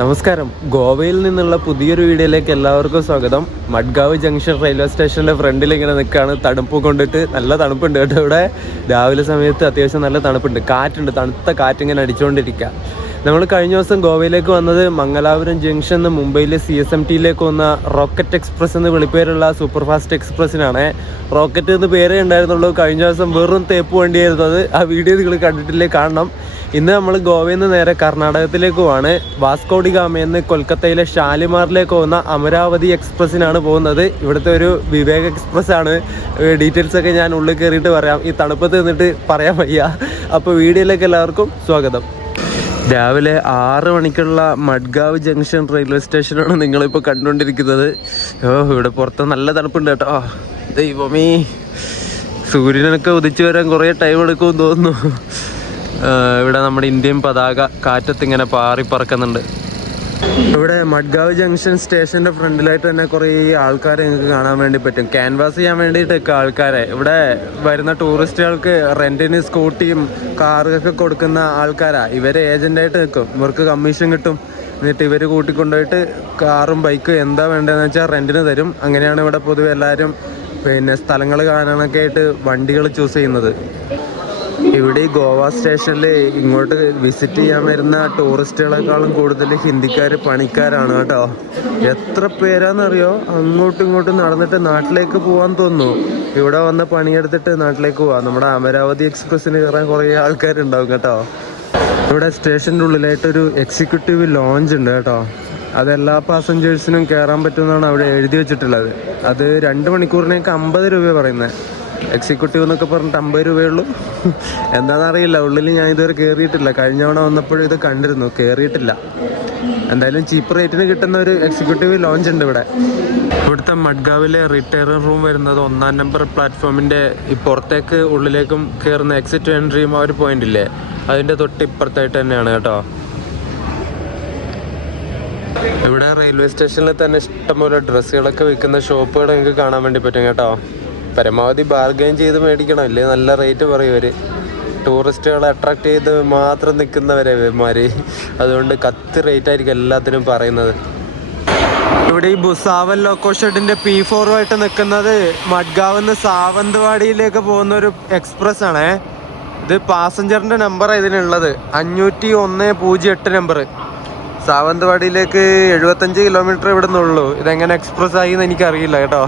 നമസ്കാരം. ഗോവയിൽ നിന്നുള്ള പുതിയൊരു വീഡിയോയിലേക്ക് എല്ലാവർക്കും സ്വാഗതം. മഡ്ഗാവ് ജംഗ്ഷൻ റെയിൽവേ സ്റ്റേഷൻ്റെ ഫ്രണ്ടിൽ ഇങ്ങനെ നിൽക്കുകയാണ്. തണുപ്പ് കൊണ്ടിട്ട് നല്ല തണുപ്പുണ്ട് കേട്ടോ. ഇവിടെ രാവിലെ സമയത്ത് അത്യാവശ്യം നല്ല തണുപ്പുണ്ട്, കാറ്റുണ്ട്, തണുത്ത കാറ്റിങ്ങനെ അടിച്ചുകൊണ്ടിരിക്കുക. നമ്മൾ കഴിഞ്ഞ ദിവസം ഗോവയിലേക്ക് വന്നത് മംഗലാപുരം ജംഗ്ഷൻ നിന്ന് മുംബൈയിലെ CSMTയിലേക്ക് വന്ന റോക്കറ്റ് എക്സ്പ്രസ് എന്ന് വിളിപ്പേരുള്ള സൂപ്പർ ഫാസ്റ്റ് എക്സ്പ്രസ്സിനാണ്. റോക്കറ്റ് എന്ന് പേരേ ഉണ്ടായിരുന്നുള്ളൂ. കഴിഞ്ഞ ദിവസം വെറും തേപ്പ് വണ്ടിയായിരുന്നു അത്. ആ വീഡിയോ നിങ്ങൾ കണ്ടിട്ടില്ലേ, കാണണം. ഇന്ന് നമ്മൾ ഗോവയിൽ നിന്ന് നേരെ കർണാടകത്തിലേക്ക് പോവാണ്. വാസ്കോഡി ഗാമയിൽ നിന്ന് കൊൽക്കത്തയിലെ ഷാലിമാറിലേക്ക് പോകുന്ന അമരാവതി എക്സ്പ്രസ്സിനാണ് പോകുന്നത്. ഇവിടുത്തെ ഒരു വിവേക് എക്സ്പ്രസ് ആണ്. ഡീറ്റെയിൽസൊക്കെ ഞാൻ ഉള്ളിൽ കയറിയിട്ട് പറയാം. ഈ തണുപ്പത്ത് നിന്നിട്ട് പറയാൻ വയ്യ. അപ്പോൾ വീഡിയോയിലേക്ക് എല്ലാവർക്കും സ്വാഗതം. രാവിലെ 6 മണിക്കുള്ള മഡ്ഗാവ് ജംഗ്ഷൻ റെയിൽവേ സ്റ്റേഷനാണ് നിങ്ങളിപ്പോൾ കണ്ടുകൊണ്ടിരിക്കുന്നത്. ഇവിടെ പുറത്ത് നല്ല തണുപ്പുണ്ട് കേട്ടോ. ദൈവമേ, സൂര്യനൊക്കെ ഉദിച്ചു വരാൻ കുറേ ടൈം എടുക്കുമെന്ന് തോന്നുന്നു. ഇവിടെ നമ്മുടെ ഇന്ത്യൻ പതാക കാറ്റത്തിങ്ങനെ പാറി പറക്കുന്നുണ്ട്. ഇവിടെ മഡ്ഗാവ് ജംഗ്ഷൻ സ്റ്റേഷൻ്റെ ഫ്രണ്ടിലായിട്ട് തന്നെ കുറേ ആൾക്കാരെ നിങ്ങൾക്ക് കാണാൻ വേണ്ടി പറ്റും. ക്യാൻവാസ് ചെയ്യാൻ വേണ്ടിയിട്ടൊക്കെ ആൾക്കാരെ. ഇവിടെ വരുന്ന ടൂറിസ്റ്റുകൾക്ക് റെൻറ്റിന് സ്കൂട്ടിയും കാറൊക്കെ കൊടുക്കുന്ന ആൾക്കാരാണ്. ഇവർ ഏജൻ്റായിട്ട് നിൽക്കും. ഇവർക്ക് കമ്മീഷൻ കിട്ടും. എന്നിട്ട് ഇവർ കൂട്ടിക്കൊണ്ടുപോയിട്ട് കാറും ബൈക്കും എന്താ വേണ്ടതെന്ന് വെച്ചാൽ റെൻറ്റിന് തരും. അങ്ങനെയാണ് ഇവിടെ പൊതുവെ എല്ലാവരും സ്ഥലങ്ങൾ കാണാനൊക്കെ ആയിട്ട് വണ്ടികൾ ചൂസ് ചെയ്യുന്നത്. ഇവിടെ ഈ ഗോവ സ്റ്റേഷനിൽ ഇങ്ങോട്ട് വിസിറ്റ് ചെയ്യാൻ വരുന്ന ടൂറിസ്റ്റുകളെക്കാളും കൂടുതൽ ഹിന്ദിക്കാർ, പണിക്കാരാണ് കേട്ടോ. എത്ര പേരാണെന്നറിയോ അങ്ങോട്ടും ഇങ്ങോട്ടും നടന്നിട്ട് നാട്ടിലേക്ക് പോകാൻ തോന്നുന്നു. ഇവിടെ വന്ന് പണിയെടുത്തിട്ട് നാട്ടിലേക്ക് പോവാം. നമ്മുടെ അമരാവതി എക്സ്പ്രസ്സിന് കയറാൻ കുറേ ആൾക്കാരുണ്ടാവും കേട്ടോ. ഇവിടെ സ്റ്റേഷൻ്റെ ഉള്ളിലായിട്ടൊരു എക്സിക്യൂട്ടീവ് ലോഞ്ച് ഉണ്ട് കേട്ടോ. അതെല്ലാ പാസഞ്ചേഴ്സിനും കയറാൻ പറ്റുമെന്നാണ് അവിടെ എഴുതി വെച്ചിട്ടുള്ളത്. അത് 2 മണിക്കൂറിനേക്ക് 50 രൂപ പറയുന്നത്. എക്സിക്യൂട്ടീവ് എന്നൊക്കെ പറഞ്ഞിട്ട് 50 രൂപയുള്ളൂ. എന്താണെന്നറിയില്ല. ഉള്ളിൽ ഞാൻ ഇതുവരെ കയറിയിട്ടില്ല. കഴിഞ്ഞ തവണ വന്നപ്പോഴും ഇത് കണ്ടിരുന്നു, കയറിയിട്ടില്ല. എന്തായാലും ചീപ്പ് റേറ്റിന് കിട്ടുന്ന ഒരു എക്സിക്യൂട്ടീവ് ലോഞ്ച് ഉണ്ട് ഇവിടെ. ഇവിടുത്തെ മഡ്ഗാവിലെ റിട്ടയർ റൂം വരുന്നത് 1-ാം നമ്പർ പ്ലാറ്റ്ഫോമിൻ്റെ ഈ പുറത്തേക്ക് ഉള്ളിലേക്കും കയറുന്ന എക്സിറ്റ് എൻട്രിയും ആ ഒരു പോയിന്റ് ഇല്ലേ, അതിൻ്റെ തൊട്ട് ഇപ്പുറത്തായിട്ട് തന്നെയാണ് കേട്ടോ. ഇവിടെ റെയിൽവേ സ്റ്റേഷനിൽ തന്നെ ഇഷ്ടംപോലെ ഡ്രസ്സുകളൊക്കെ വിൽക്കുന്ന ഷോപ്പുകൾ നിങ്ങൾക്ക് കാണാൻ വേണ്ടി പറ്റും കേട്ടോ. പരമാവധി ബാർഗെയിൻ ചെയ്ത് മേടിക്കണം, ഇല്ലേ നല്ല റേറ്റ് പറയും ഇവർ. ടൂറിസ്റ്റുകളെ അട്രാക്ട് ചെയ്ത് മാത്രം നിൽക്കുന്നവരെ ഇവന്മാർ. അതുകൊണ്ട് കത്ത് റേറ്റ് ആയിരിക്കും എല്ലാത്തിനും പറയുന്നത്. ഇവിടെ ഈ ഭുസാവൽ ലോക്കോ ഷെഡിൻ്റെ P4 ആയിട്ട് നിൽക്കുന്നത് മഡ്ഗാവിൽ നിന്ന് സാവന്ത്വാടിയിലേക്ക് പോകുന്ന ഒരു എക്സ്പ്രസ് ആണേ. ഇത് പാസഞ്ചറിൻ്റെ നമ്പറാണ് ഇതിനുള്ളത്, 50108 നമ്പർ. സാവന്ത്വാടിയിലേക്ക് 75 കിലോമീറ്റർ ഇവിടെ നിന്നുള്ളൂ. ഇതെങ്ങനെ എക്സ്പ്രസ് ആയി എന്ന് എനിക്കറിയില്ല കേട്ടോ.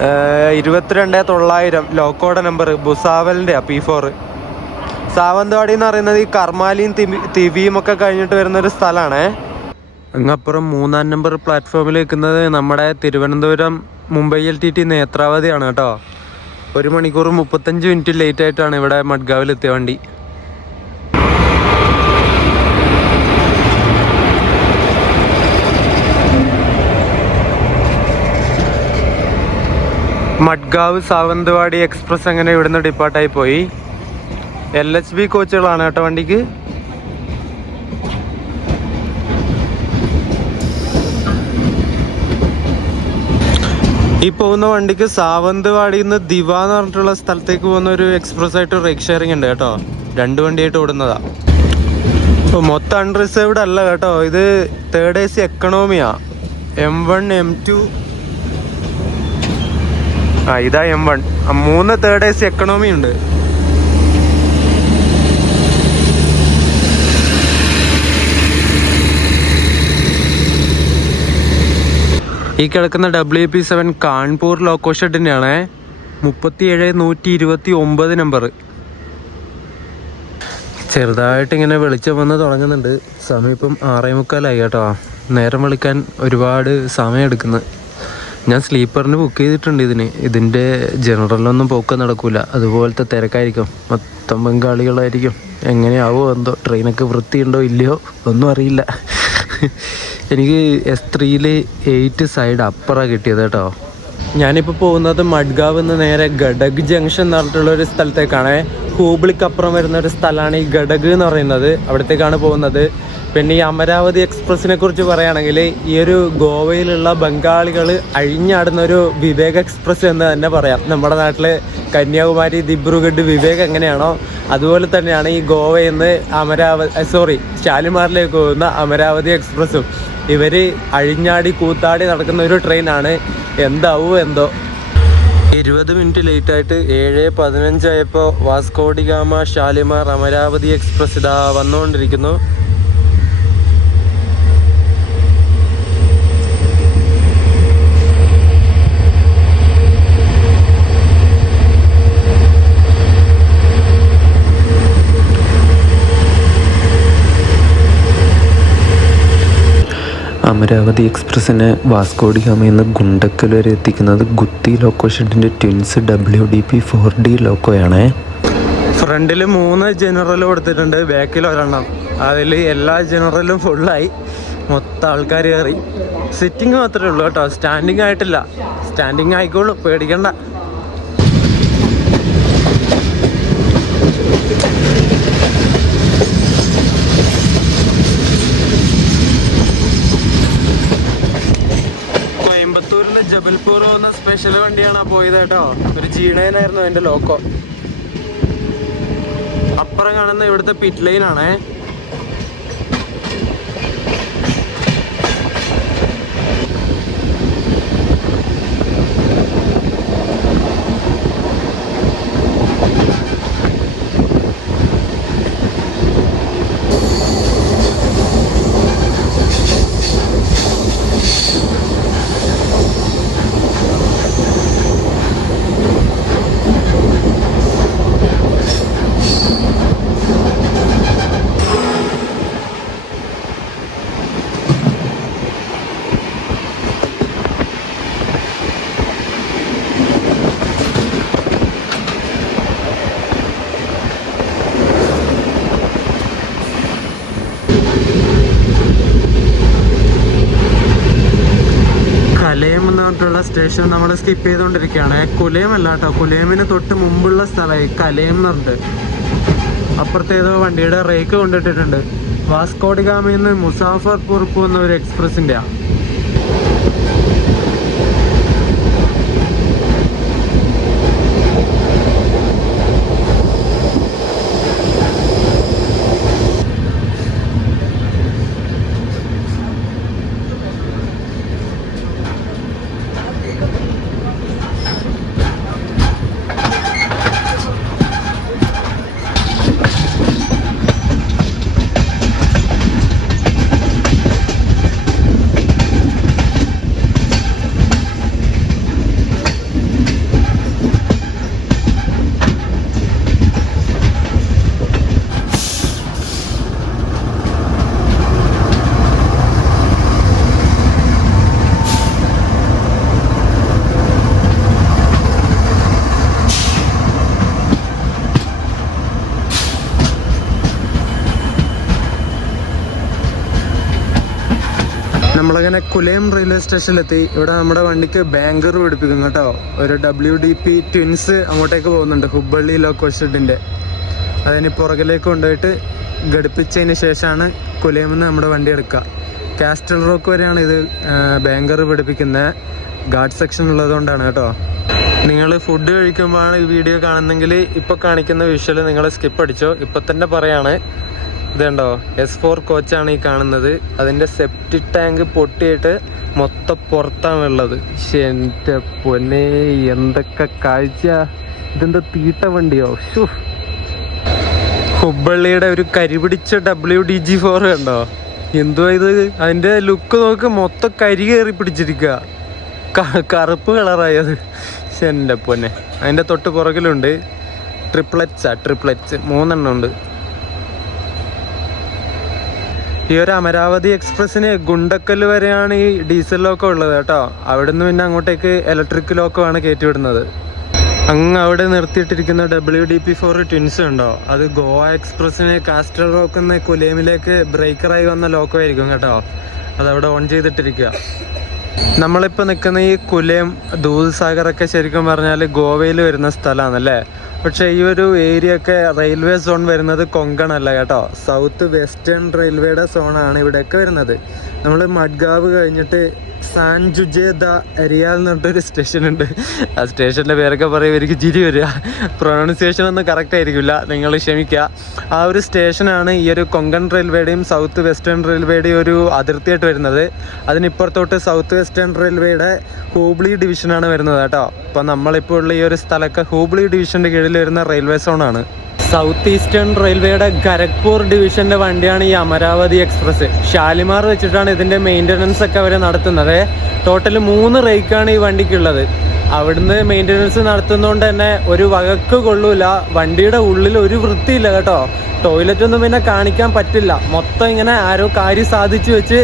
22,900 ലോക്കോയുടെ നമ്പർ. ഭുസാവലിൻ്റെ P4. സാവന്ത്വാടി എന്ന് പറയുന്നത് ഈ കർമാലിയും തിവിയും ഒക്കെ കഴിഞ്ഞിട്ട് വരുന്നൊരു സ്ഥലമാണേ. അങ്ങപ്പുറം 3-ാം നമ്പർ പ്ലാറ്റ്ഫോമിൽ നിൽക്കുന്നത് നമ്മുടെ തിരുവനന്തപുരം മുംബൈ LTT നേത്രാവതിയാണ് കേട്ടോ. 1 മണിക്കൂർ 35 മിനിറ്റ് ലേറ്റ് ആയിട്ടാണ് ഇവിടെ മഡ്ഗാവിൽ എത്തിയ വണ്ടി. മഡ്ഗാവ് സാവന്ത്വാടി എക്സ്പ്രസ് അങ്ങനെ ഇവിടുന്ന് ഡിപ്പാർട്ടായി പോയി. LHB കോച്ചുകളാണ് കേട്ടോ വണ്ടിക്ക്. ഈ പോകുന്ന വണ്ടിക്ക് സാവന്ത്വാടിയിൽ നിന്ന് ദിവ എന്ന് പറഞ്ഞിട്ടുള്ള സ്ഥലത്തേക്ക് പോകുന്ന ഒരു എക്സ്പ്രസ് ആയിട്ട് റൈഡ് ഷെയറിംഗ് ഉണ്ട് കേട്ടോ. 2 വണ്ടിയായിട്ട് ഓടുന്നതാ. അപ്പോൾ മൊത്തം അൺറിസർവ്ഡ് അല്ല കേട്ടോ. ഇത് 3rd AC എക്കണോമിയാ. M1 M2 ഇതാ M1. 3 3rd AC എക്കണോമി ഉണ്ട്. ഈ കിടക്കുന്ന WP7 കാൺപൂർ ലോക്കോ ഷെഡിൻ്റെ ആണേ. 37,129 നമ്പർ. ചെറുതായിട്ട് ഇങ്ങനെ വെളിച്ചം വന്ന് തുടങ്ങുന്നുണ്ട്. സമയം ഇപ്പം 6:45 കേട്ടോ. നേരം വെളുക്കാൻ ഒരുപാട് സമയം എടുക്കുന്നു. ഞാൻ സ്ലീപ്പറിന് ബുക്ക് ചെയ്തിട്ടുണ്ട്. ഇതിൻ്റെ ജനറലൊന്നും പോക്ക് നടക്കില്ല. അതുപോലത്തെ തിരക്കായിരിക്കും. മൊത്തം ബംഗാളികളായിരിക്കും. എങ്ങനെയാവോ എന്തോ. ട്രെയിനൊക്കെ വൃത്തിയുണ്ടോ ഇല്ലയോ ഒന്നും അറിയില്ല. എനിക്ക് S3-ൽ 8 സൈഡ് അപ്പറാണ് കിട്ടിയത് കേട്ടോ. ഞാനിപ്പോൾ പോകുന്നത് മഡ്ഗാവിൽ നിന്ന് നേരെ ഗഡഗ് ജംഗ്ഷൻ എന്ന് പറഞ്ഞിട്ടുള്ളൊരു സ്ഥലത്തേക്കാണ്. ഹൂബ്ലിക്ക് അപ്പുറം വരുന്ന ഒരു സ്ഥലമാണ് ഈ ഗഡഗ് എന്ന് പറയുന്നത്. അവിടത്തേക്കാണ് പോകുന്നത്. പിന്നെ ഈ അമരാവതി എക്സ്പ്രസിനെ കുറിച്ച് പറയുകയാണെങ്കിൽ ഈ ഒരു ഗോവയിലുള്ള ബംഗാളികൾ അഴിഞ്ഞാടുന്ന ഒരു വിവേക് എക്സ്പ്രസ് എന്ന് തന്നെ പറയാം. നമ്മുടെ നാട്ടിൽ കന്യാകുമാരി ദിബ്രുഗഡ് വിവേക് എങ്ങനെയാണോ അതുപോലെ തന്നെയാണ് ഈ ഗോവയിൽ നിന്ന് ഷാലിമാറിലേക്ക് പോകുന്ന അമരാവതി എക്സ്പ്രസ്സും. ഇവർ അഴിഞ്ഞാടി കൂത്താടി നടക്കുന്ന ഒരു ട്രെയിനാണ്. എന്താവോ എന്തോ. 20 മിനിറ്റ് ലേറ്റായിട്ട് 7:15 ആയപ്പോൾ വാസ്കോഡി ഗാമ ഷാലിമാർ അമരാവതി എക്സ്പ്രസ് ഇതാ വന്നുകൊണ്ടിരിക്കുന്നു. അമരാവതി എക്സ്പ്രസ്സിനെ വാസ്കോഡി ഗാമയിൽ നിന്ന് ഗുണ്ടക്കൽ വരെ എത്തിക്കുന്നത് ഗുത്തി ലോക്കോ ഷെഡിൻ്റെ ട്വിൻസ് WDP 4D ലോക്കോയാണേ. ഫ്രണ്ടിൽ 3 ജനറൽ കൊടുത്തിട്ടുണ്ട്, ബാക്കിൽ ഒരെണ്ണം. അതിൽ എല്ലാ ജനറലും ഫുള്ളായി, മൊത്തം ആൾക്കാർ കയറി. സിറ്റിംഗ് മാത്രമേ ഉള്ളൂ കേട്ടോ, സ്റ്റാൻഡിങ് ആയിട്ടില്ല. സ്റ്റാൻഡിങ് ആയിക്കോളൂ, പേടിക്കണ്ട. ജബൽപൂർ പോകുന്ന സ്പെഷ്യൽ വണ്ടിയാണ് പോയത് കേട്ടോ. ഒരു G9 ആയിരുന്നു അതിന്റെ ലോക്കോ. അപ്പുറം കാണുന്ന ഇവിടുത്തെ പിറ്റ് ലൈൻ ആണേ. കുലേം എന്ന് പറഞ്ഞിട്ടുള്ള സ്റ്റേഷൻ നമ്മൾ സ്കിപ്പ് ചെയ്തുകൊണ്ടിരിക്കുകയാണ്. കുലേം അല്ല കേട്ടോ, കുലേമിന് തൊട്ട് മുമ്പുള്ള സ്ഥലമായി കലേം എന്ന് പറഞ്ഞിട്ട്. അപ്പുറത്തേതോ വണ്ടിയുടെ റേക്ക് കൊണ്ടിട്ടിട്ടുണ്ട്. വാസ്കോഡി ഗാമയിൽ നിന്ന് മുസാഫർപൂർ പോകുന്ന ഒരു എക്സ്പ്രസിൻ്റെയാണ്. നമ്മളങ്ങനെ കുലേം റെയിൽവേ സ്റ്റേഷനിലെത്തി. ഇവിടെ നമ്മുടെ വണ്ടിക്ക് ബാങ്കർ പിടിപ്പിക്കും കേട്ടോ. ഒരു WDP ട്വിൻസ് അങ്ങോട്ടേക്ക് പോകുന്നുണ്ട്, ഹുബ്ബള്ളി ലോക്കോ ഷെഡിൻ്റെ. അതിന് പുറകിലേക്ക് കൊണ്ടുപോയിട്ട് ഘടിപ്പിച്ചതിന് ശേഷമാണ് കുലേമിൽ നിന്ന് നമ്മുടെ വണ്ടി എടുക്കുക. കാസ്റ്റൽ റോക്ക് വരെയാണ് ഇത് ബാങ്കർ പിടിപ്പിക്കുന്നത്. ഗാർഡ് സെക്ഷൻ ഉള്ളതുകൊണ്ടാണ് കേട്ടോ. നിങ്ങൾ ഫുഡ് കഴിക്കുമ്പോഴാണ് ഈ വീഡിയോ കാണുന്നെങ്കിൽ ഇപ്പോൾ കാണിക്കുന്ന വിഷ്വൽ നിങ്ങൾ സ്കിപ്പ് അടിച്ചോ. ഇപ്പം തന്നെ പറയാണ്, ഇതുണ്ടോ S4 കോച്ചാണ് ഈ കാണുന്നത്. അതിൻ്റെ സെപ്റ്റിക് ടാങ്ക് പൊട്ടിയിട്ട് മൊത്തം പുറത്താണുള്ളത്. എൻ്റെ പൊന്നെ, എന്തൊക്കെ കാഴ്ച! ഇതെന്താ തീട്ട വണ്ടിയോ? ഹുബ്ബള്ളിയുടെ ഒരു കരിപിടിച്ച WDG4 കണ്ടോ? എന്തോ ഇത്, അതിൻ്റെ ലുക്ക് നോക്ക്, മൊത്തം കരി കയറി പിടിച്ചിരിക്കുക, കറുപ്പ് കളറായത്. എൻ്റെ പൊന്നെ, അതിൻ്റെ തൊട്ട് പുറകിലുണ്ട് ട്രിപ്ലറ്റ്സ് 3 ഉണ്ട്. ഈ ഒരു അമരാവതി എക്സ്പ്രസ്സിന് ഗുണ്ടക്കൽ വരെയാണ് ഈ ഡീസൽ ലോക്കോ ഉള്ളത് കേട്ടോ. അവിടെ നിന്ന് പിന്നെ അങ്ങോട്ടേക്ക് ഇലക്ട്രിക് ലോക്കോ ആണ് കയറ്റിവിടുന്നത്. അങ്ങ് അവിടെ നിർത്തിയിട്ടിരിക്കുന്ന WDP 4 ട്വിൻസ് ഉണ്ടോ, അത് ഗോവ എക്സ്പ്രസ്സിന് കാസ്റ്റൽ റോക്ക് എന്ന കുലേമിലേക്ക് ബ്രേക്കറായി വന്ന ലോക്കോ ആയിരിക്കും കേട്ടോ. അതവിടെ ഓൺ ചെയ്തിട്ടിരിക്കുക. നമ്മളിപ്പോൾ നിൽക്കുന്ന ഈ കുലേം ദൂദ്സാഗറൊക്കെ ശരിക്കും പറഞ്ഞാൽ ഗോവയിൽ വരുന്ന സ്ഥലമാണല്ലേ. പക്ഷേ ഈ ഒരു ഏരിയ ഒക്കെ റെയിൽവേ സോൺ വരുന്നത് കൊങ്കൺ അല്ല കേട്ടോ, സൗത്ത് വെസ്റ്റേൺ റെയിൽവേയുടെ സോണാണ് ഇവിടെയൊക്കെ വരുന്നത്. നമ്മൾ മഡ്ഗാവ് കഴിഞ്ഞിട്ട് സാൻ ജുജെ ദ എരിയാൽ എന്ന് പറഞ്ഞിട്ടൊരു സ്റ്റേഷൻ ഉണ്ട്. ആ സ്റ്റേഷൻ്റെ പേരൊക്കെ പറയും, എനിക്ക് ചിരി വരിക, പ്രൊണൗൺസിയേഷൻ ഒന്നും കറക്റ്റ് ആയിരിക്കില്ല, നിങ്ങൾ ക്ഷമിക്കുക. ആ ഒരു സ്റ്റേഷനാണ് ഈ ഒരു കൊങ്കൺ റെയിൽവേയുടെയും സൗത്ത് വെസ്റ്റേൺ റെയിൽവേയുടെയും ഒരു അതിർത്തിയായിട്ട് വരുന്നത്. അതിനിപ്പുറത്തോട്ട് സൗത്ത് വെസ്റ്റേൺ റെയിൽവേയുടെ ഹൂബ്ലി ഡിവിഷനാണ് വരുന്നത് കേട്ടോ. അപ്പോൾ നമ്മളിപ്പോൾ ഉള്ള ഈ ഒരു സ്ഥലമൊക്കെ ഹൂബ്ലി ഡിവിഷൻ്റെ കീഴിൽ വരുന്ന റെയിൽവേ സോണാണ്. സൗത്ത് ഈസ്റ്റേൺ റെയിൽവേയുടെ ഖരഗ്പൂർ ഡിവിഷൻ്റെ വണ്ടിയാണ് ഈ അമരാവതി എക്സ്പ്രസ്. ഷാലിമാർ വെച്ചിട്ടാണ് ഇതിൻ്റെ മെയിൻ്റനൻസ് ഒക്കെ അവർ നടത്തുന്നത്. ടോട്ടൽ 3 റേക്കാണ് ഈ വണ്ടിക്കുള്ളത്. അവിടുന്ന് മെയിൻ്റനൻസ് നടത്തുന്നതുകൊണ്ട് തന്നെ ഒരു വകക്ക് കൊള്ളൂല. വണ്ടിയുടെ ഉള്ളിൽ ഒരു വൃത്തിയില്ല കേട്ടോ. ടോയ്ലറ്റൊന്നും പിന്നെ കാണിക്കാൻ പറ്റില്ല. മൊത്തം ഇങ്ങനെ ആരോ കാര്യം സാധിച്ചു വെച്ച്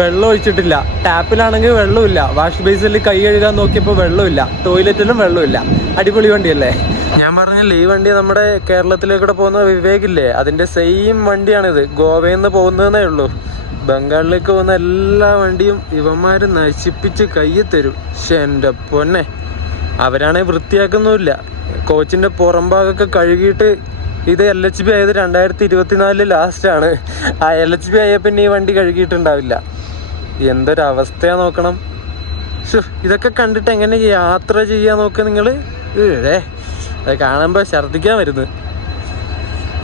വെള്ളം ഒഴിച്ചിട്ടില്ല. ടാപ്പിലാണെങ്കിൽ വെള്ളമില്ല. വാഷ് ബേസിൽ കൈ കഴുകാൻ നോക്കിയപ്പോൾ വെള്ളമില്ല. ടോയ്ലറ്റിലും വെള്ളമില്ല. അടിപൊളി വണ്ടിയല്ലേ? ഞാൻ പറഞ്ഞില്ലേ, ഈ വണ്ടി നമ്മുടെ കേരളത്തിലേക്കൂടെ പോകുന്ന വിവേകില്ലേ, അതിൻ്റെ സെയിം വണ്ടിയാണിത്. ഗോവയിൽ നിന്ന് പോകുന്നതേ ഉള്ളൂ. ബംഗാളിലേക്ക് പോകുന്ന എല്ലാ വണ്ടിയും ഇവന്മാർ നശിപ്പിച്ച് കയ്യിൽ തരും. പക്ഷെ എൻ്റെ പൊന്നെ, അവരാണെങ്കിൽ വൃത്തിയാക്കുന്നുമില്ല. കോച്ചിൻ്റെ പുറം ഭാഗമൊക്കെ കഴുകിയിട്ട് ഇത് LHB ആയത് 2024 ലാസ്റ്റാണ്. ആ LHB ആയ പിന്നെ ഈ വണ്ടി കഴുകിയിട്ടുണ്ടാവില്ല. എന്തൊരവസ്ഥയാണ് നോക്കണം. ഇതൊക്കെ കണ്ടിട്ട് എങ്ങനെ യാത്ര ചെയ്യാൻ നോക്കുക നിങ്ങൾ. അത് കാണുമ്പോൾ ഛർദ്ദിക്കാൻ വരുന്നു.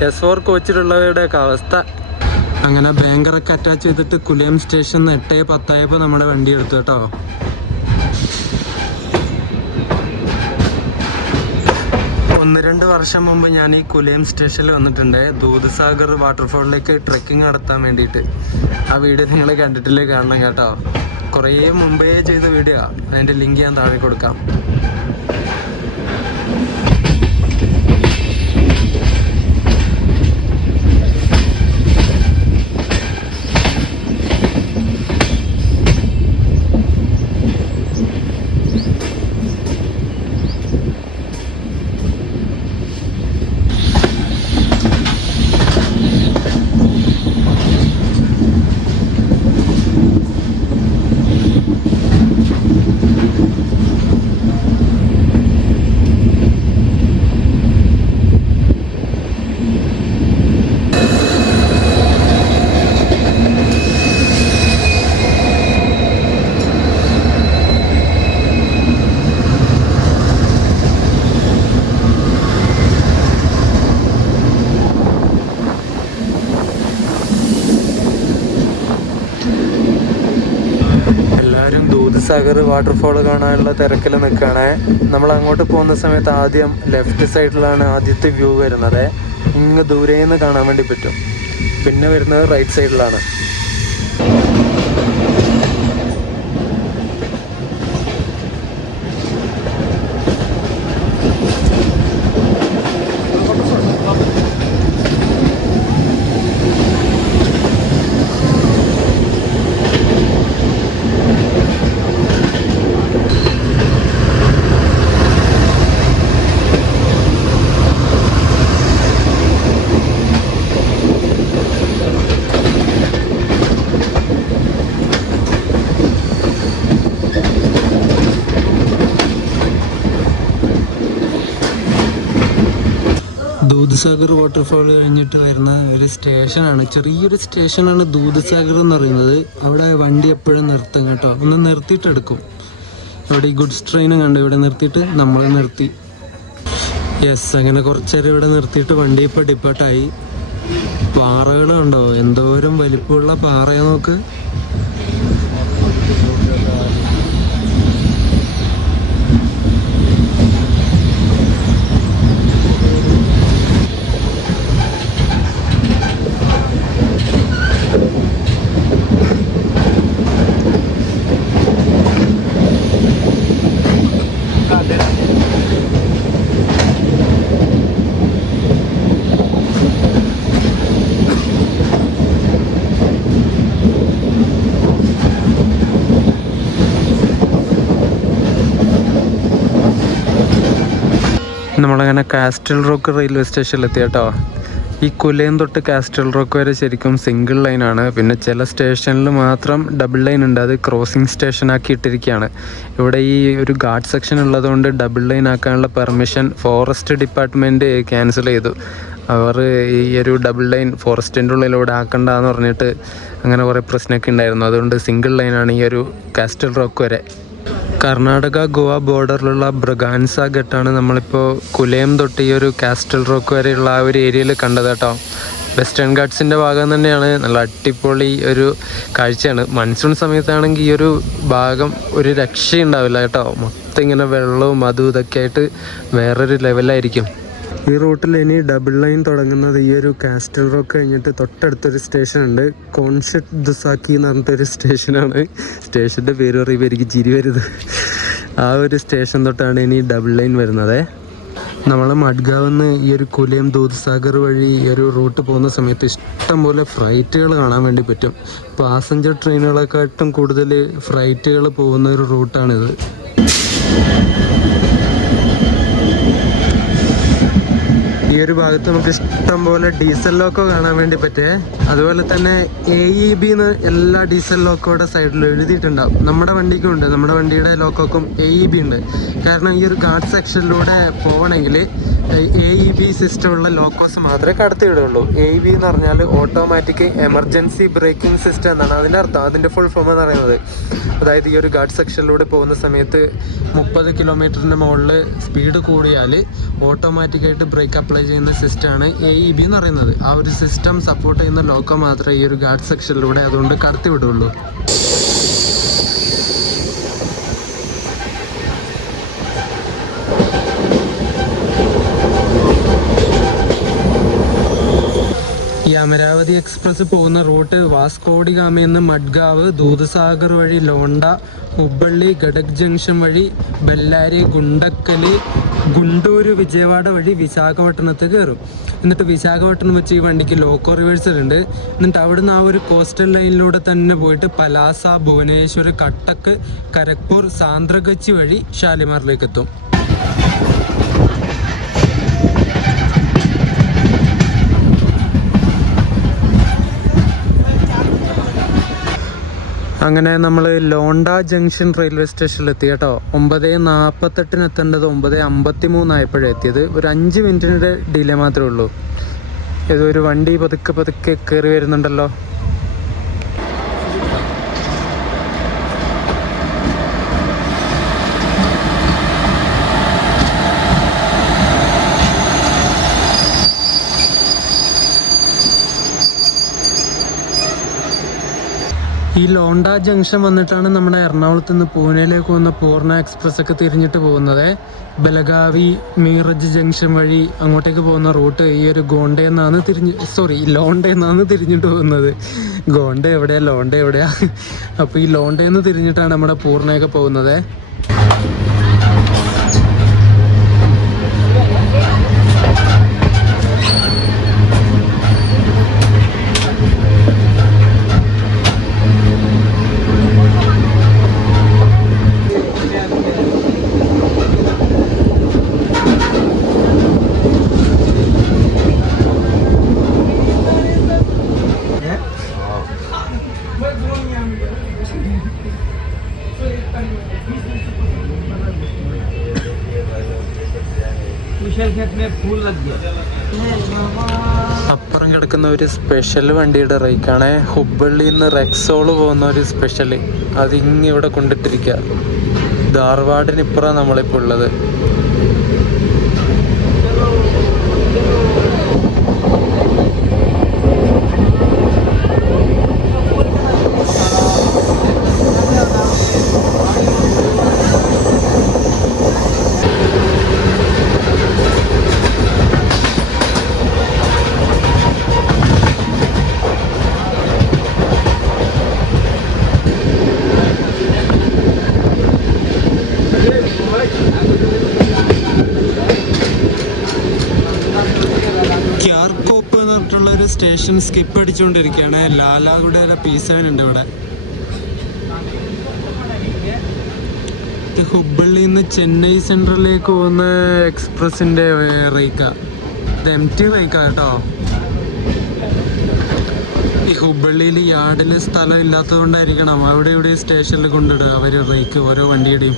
S4 കോച്ചിലുള്ളവരുടെയൊക്കെ അവസ്ഥ. അങ്ങനെ ബാങ്കറൊക്കെ അറ്റാച്ച് ചെയ്തിട്ട് കുലിയം സ്റ്റേഷൻ 8:10 നമ്മുടെ വണ്ടി എടുത്തു കേട്ടോ. ഒന്ന് 2 വർഷം മുമ്പ് ഞാൻ ഈ കുലിയം സ്റ്റേഷനിൽ വന്നിട്ടുണ്ട്, ദൂദ്സാഗർ വാട്ടർഫോളിലേക്ക് ട്രെക്കിംഗ് നടത്താൻ വേണ്ടിയിട്ട്. ആ വീഡിയോ നിങ്ങൾ കണ്ടിട്ടില്ലേ, കാണണം കേട്ടോ. കുറേ മുമ്പേ ചെയ്ത വീഡിയോ, അതിൻ്റെ ലിങ്ക് ഞാൻ താഴെ കൊടുക്കാം. ദൂദ്സാഗർ വാട്ടർഫോൾ കാണാനുള്ള തിരക്കിൽ നിൽക്കുകയാണ്. നമ്മൾ അങ്ങോട്ട് പോകുന്ന സമയത്ത് ആദ്യം ലെഫ്റ്റ് സൈഡിലാണ് ആദ്യത്തെ വ്യൂ വരുന്നത്. ഇങ്ങ് ദൂരേന്ന് കാണാൻ വേണ്ടി പറ്റും. പിന്നെ വരുന്നത് റൈറ്റ് സൈഡിലാണ്. ദൂദ്സാഗർ വാട്ടർഫോൾ കഴിഞ്ഞിട്ട് വരുന്ന ഒരു സ്റ്റേഷനാണ്, ചെറിയൊരു സ്റ്റേഷനാണ് ദൂദ്സാഗർ എന്ന് പറയുന്നത്. അവിടെ വണ്ടി എപ്പോഴും നിർത്തും കേട്ടോ, ഒന്ന് നിർത്തിയിട്ടെടുക്കും. അവിടെ ഈ ഗുഡ്സ് ട്രെയിനും കണ്ട് ഇവിടെ നിർത്തിയിട്ട് നമ്മൾ നിർത്തി. അങ്ങനെ കുറച്ചേരം ഇവിടെ നിർത്തിയിട്ട് വണ്ടി ഇപ്പോൾ ഡിപ്പാർട്ടായി. പാറകളുണ്ടോ, എന്തോരം വലിപ്പമുള്ള പാറയാ നോക്ക്. നമ്മളങ്ങനെ കാസ്റ്റൽ റോക്ക് റെയിൽവേ സ്റ്റേഷനിലെത്തി കേട്ടോ. ഈ കുലയം തൊട്ട് കാസ്റ്റൽ റോക്ക് വരെ ശരിക്കും സിംഗിൾ ലൈനാണ്. പിന്നെ ചില സ്റ്റേഷനിൽ മാത്രം ഡബിൾ ലൈൻ ഉണ്ട്, അത് ക്രോസിംഗ് സ്റ്റേഷനാക്കി ഇട്ടിരിക്കുകയാണ്. ഇവിടെ ഈ ഒരു ഗാർഡ് സെക്ഷൻ ഉള്ളതുകൊണ്ട് ഡബിൾ ലൈൻ ആക്കാനുള്ള പെർമിഷൻ ഫോറസ്റ്റ് ഡിപ്പാർട്ട്മെൻറ്റ് ക്യാൻസൽ ചെയ്തു. അവർ ഈ ഒരു ഡബിൾ ലൈൻ ഫോറസ്റ്റിൻ്റെ ഉള്ളിലൂടെ ആക്കണ്ടെന്ന് പറഞ്ഞിട്ട് അങ്ങനെ കുറേ പ്രശ്നമൊക്കെ ഉണ്ടായിരുന്നു. അതുകൊണ്ട് സിംഗിൾ ലൈനാണ് ഈ ഒരു കാസ്റ്റൽ റോക്ക് വരെ. കർണാടക ഗോവ ബോർഡറിലുള്ള ബ്രഗാൻസ ഘട്ടാണ് നമ്മളിപ്പോൾ കുലയം തൊട്ട് ഈ ഒരു കാസ്റ്റൽ റോക്ക് വരെയുള്ള ആ ഒരു ഏരിയയിൽ കണ്ടത് കേട്ടോ. വെസ്റ്റേൺ ഘാട്ട്സിൻ്റെ ഭാഗം തന്നെയാണ്. നല്ല അടിപൊളി ഒരു കാഴ്ചയാണ്. മൺസൂൺ സമയത്താണെങ്കിൽ ഈ ഒരു ഭാഗം ഒരു രക്ഷയുണ്ടാവില്ല കേട്ടോ. മൊത്തം ഇങ്ങനെ വെള്ളവും അതും ഇതൊക്കെ ആയിട്ട് വേറൊരു ലെവലായിരിക്കും. ഈ റൂട്ടിൽ ഇനി ഡബിൾ ലൈൻ തുടങ്ങുന്നത് ഈ ഒരു കാസ്റ്റൽ റോക്ക് കഴിഞ്ഞിട്ട് തൊട്ടടുത്തൊരു സ്റ്റേഷൻ ഉണ്ട്, കോൺഷെറ്റ് ദുസാക്കി എന്ന് പറഞ്ഞിട്ടൊരു സ്റ്റേഷനാണ്. സ്റ്റേഷൻ്റെ പേര് പറയുമ്പോൾ എനിക്ക് ചിരി വരുന്നത്. ആ ഒരു സ്റ്റേഷൻ തൊട്ടാണ് ഇനി ഡബിൾ ലൈൻ വരുന്നത്. നമ്മൾ മഡ്ഗാവിന്ന് ഈ ഒരു കുലയം ദൂദ്സാഗർ വഴി ഈ ഒരു റൂട്ട് പോകുന്ന സമയത്ത് ഇഷ്ടംപോലെ ഫ്ലൈറ്റുകൾ കാണാൻ വേണ്ടി പറ്റും. പാസഞ്ചർ ട്രെയിനുകളെക്കാട്ടും കൂടുതൽ ഫ്ലൈറ്റുകൾ പോകുന്ന ഒരു റൂട്ടാണിത്. ഈ ഒരു ഭാഗത്ത് നമുക്ക് ഇഷ്ടം പോലെ ഡീസൽ ലോക്കോ കാണാൻ വേണ്ടി പറ്റേ. അതുപോലെ തന്നെ AEB എന്ന് എല്ലാ ഡീസൽ ലോക്കോയുടെ സൈഡിലും എഴുതിയിട്ടുണ്ടാവും. നമ്മുടെ വണ്ടിക്കും ഉണ്ട്, നമ്മുടെ വണ്ടിയുടെ ലോക്കോക്കും AEB ഉണ്ട്. കാരണം ഈ ഒരു ഗാർഡ് സെക്ഷനിലൂടെ പോകണമെങ്കിൽ AEB സിസ്റ്റമുള്ള ലോക്കോസ് മാത്രമേ കടത്തിവിടുള്ളൂ. AEB എന്ന് പറഞ്ഞാൽ ഓട്ടോമാറ്റിക് എമർജൻസി ബ്രേക്കിംഗ് സിസ്റ്റം എന്നാണ് അതിൻ്റെ അർത്ഥം. അതിൻ്റെ ഫുൾ ഫോം എന്ന് പറയുന്നത്, അതായത് ഈ ഒരു ഗാർഡ് സെക്ഷനിലൂടെ പോകുന്ന സമയത്ത് 30 കിലോമീറ്ററിൻ്റെ മുകളിൽ സ്പീഡ് കൂടിയാൽ ഓട്ടോമാറ്റിക്കായിട്ട് ബ്രേക്ക് അപ്ലൈ ചെയ്യുന്ന സിസ്റ്റമാണ് AEB എന്ന് പറയുന്നത്. ആ ഒരു സിസ്റ്റം സപ്പോർട്ട് ചെയ്യുന്ന ലോക്കോ മാത്രമേ ഈ ഒരു ഗാർഡ് സെക്ഷനിലൂടെ അതുകൊണ്ട് കടത്തിവിടുള്ളൂ. ഈ അമരാവതി എക്സ്പ്രസ് പോകുന്ന റൂട്ട് വാസ്കോഡി ഗാമയിൽ നിന്ന് മഡ്ഗാവ്, ദൂദ്സാഗർ വഴി ലോണ്ട, ഹുബ്ബള്ളി, ഗഡക് ജംഗ്ഷൻ വഴി ബെല്ലാരി, ഗുണ്ടക്കല്, ഗുണ്ടൂര്, വിജയവാഡ വഴി വിശാഖപട്ടണത്ത് കയറും. എന്നിട്ട് വിശാഖപട്ടണം വെച്ച് ഈ വണ്ടിക്ക് ലോക്കോ റിവേഴ്സൽ ഉണ്ട്. എന്നിട്ട് അവിടുന്ന് ആ ഒരു കോസ്റ്റൽ ലൈനിലൂടെ തന്നെ പോയിട്ട് പലാസ, ഭുവനേശ്വർ, കട്ടക്ക്, കരക്പൂർ, സാന്ത്രഗച്ചി വഴി ഷാലിമാറിലേക്ക് എത്തും. അങ്ങനെ നമ്മൾ ലോണ്ട ജംഗ്ഷൻ റെയിൽവേ സ്റ്റേഷനിൽ എത്തി കേട്ടോ. 9:48 എത്തേണ്ടത് 9:53 ആയപ്പോഴേ എത്തിയത്. ഒരു 5 മിനിറ്റിൻ്റെ ഡിലേ മാത്രമേ ഉള്ളൂ. ഏതൊരു വണ്ടി പതുക്കെ കയറി വരുന്നുണ്ടല്ലോ. ഈ ലോണ്ട ജംഗ്ഷൻ വന്നിട്ടാണ് നമ്മുടെ എറണാകുളത്ത് നിന്ന് പൂനെയിലേക്ക് പോകുന്ന പൂർണ്ണ എക്സ്പ്രസ് ഒക്കെ തിരിഞ്ഞിട്ട് പോകുന്നത്. ബലഗാവി, മീറജ് ജംഗ്ഷൻ വഴി അങ്ങോട്ടേക്ക് പോകുന്ന റൂട്ട് ഈ ഒരു ലോണ്ടയെന്നാണ് തിരിഞ്ഞിട്ട് പോകുന്നത്. ഗോണ്ട എവിടെയാ, ലോണ്ട എവിടെയാ? അപ്പോൾ ഈ ലോണ്ടയിൽ നിന്ന് തിരിഞ്ഞിട്ടാണ് നമ്മുടെ പൂർണ്ണയൊക്കെ പോകുന്നത്. അപ്പുറം കിടക്കുന്ന ഒരു സ്പെഷ്യൽ വണ്ടിയുടെ റേക്കാണ്. ഹുബ്ബള്ളിയിൽ നിന്ന് റെക്സോള് പോകുന്ന ഒരു സ്പെഷ്യൽ, അതിങ്ങിവിടെ കൊണ്ടിട്ടിരിക്കുക. ധാർവാഡിനിപ്പുറം നമ്മളിപ്പോൾ ഉള്ളത്. ഒരു സ്റ്റേഷൻ സ്കിപ്പ് അടിച്ചുകൊണ്ടിരിക്കുകയാണ്. ലാലാഗുഡയുടെ P7 ഉണ്ട് ഇവിടെ. ഇത് ഹുബ്ബള്ളിയിൽ നിന്ന് ചെന്നൈ സെൻട്രലിലേക്ക് പോകുന്ന എക്സ്പ്രസിൻ്റെ റേക്കാണ്. ഇത് MT റേക്കാണ് കേട്ടോ. ഈ ഹുബ്ബള്ളിയിൽ യാർഡിൽ സ്ഥലം ഇല്ലാത്തത് കൊണ്ടായിരിക്കണം അവിടെ ഇവിടെ സ്റ്റേഷനിൽ കൊണ്ടിടുക അവർ റേക്ക് ഓരോ വണ്ടിയുടെയും.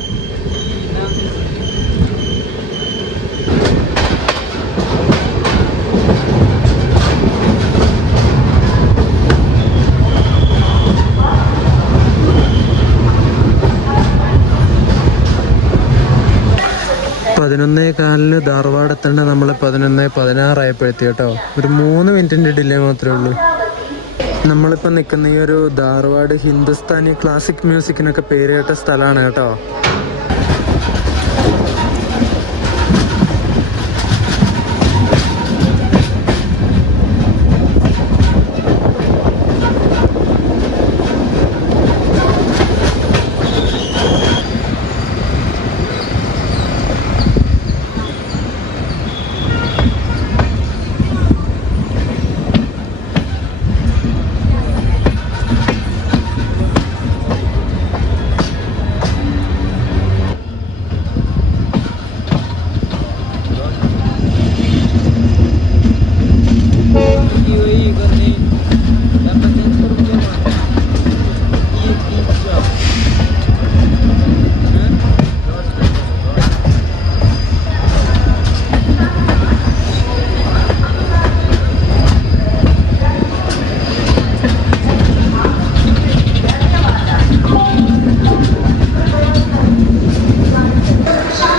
പതിനൊന്നേ കാലിന് ധാർവാഡ് എത്തേണ്ട നമ്മൾ 11:16 കേട്ടോ. ഒരു 3 മിനിറ്റിൻ്റെ ഡിലേ മാത്രമേ ഉള്ളൂ. നമ്മളിപ്പോൾ നിൽക്കുന്ന ഈ ഒരു ധാർവാഡ് ഹിന്ദുസ്ഥാനി ക്ലാസിക് മ്യൂസിക്കിനൊക്കെ പേര് കേട്ട സ്ഥലമാണ് കേട്ടോ.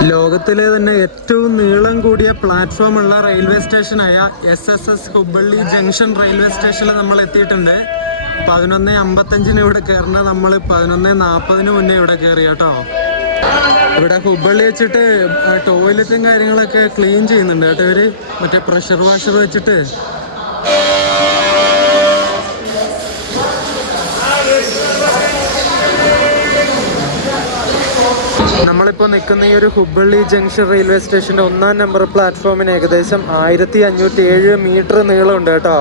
ലോകത്തിലെ തന്നെ ഏറ്റവും നീളം കൂടിയ പ്ലാറ്റ്ഫോം ഉള്ള റെയിൽവേ സ്റ്റേഷനായ SSS ഹുബ്ബള്ളി ജംഗ്ഷൻ റെയിൽവേ സ്റ്റേഷനിൽ നമ്മൾ എത്തിയിട്ടുണ്ട്. 11:55 ഇവിടെ കയറുന്ന നമ്മൾ 11:40 മുന്നേ ഇവിടെ കയറി കേട്ടോ. ഇവിടെ ഹുബ്ബള്ളി വെച്ചിട്ട് ടോയ്ലറ്റും കാര്യങ്ങളൊക്കെ ക്ലീൻ ചെയ്യുന്നുണ്ട് കേട്ടോ ഇവര്, മറ്റേ പ്രഷർ വാഷർ വെച്ചിട്ട്. നമ്മളിപ്പോൾ നിൽക്കുന്ന ഈ ഒരു ഹുബ്ബള്ളി ജംഗ്ഷൻ റെയിൽവേ സ്റ്റേഷൻ്റെ 1-ാം നമ്പർ പ്ലാറ്റ്ഫോമിന് ഏകദേശം 1507 മീറ്റർ നീളമുണ്ട് കേട്ടോ.